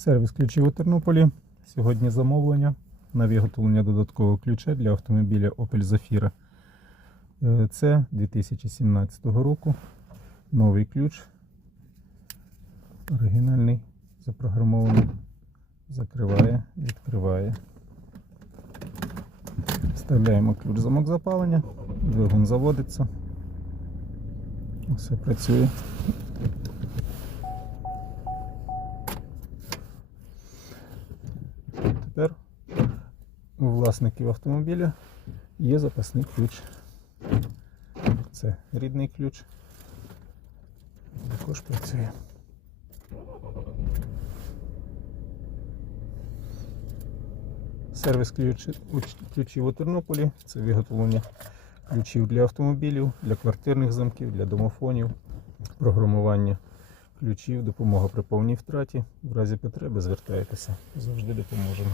Сервіс ключів у Тернополі. Сьогодні замовлення на виготовлення додаткового ключа для автомобіля Opel Zafira. Е, Це 2017 року. Новий ключ. Оригінальний, запрограмований. Закриває, відкриває. Вставляємо ключ в замок запалення. Двигун заводиться. Все працює. Тепер у власників автомобіля є запасний ключ. Це рідний ключ. Також працює. Сервіс ключів у Тернополі це виготовлення ключів для автомобілів, для квартирних замків, для домофонів, програмування ключів, допомога при повній втраті. В разі потреби звертайтеся, завжди допоможемо.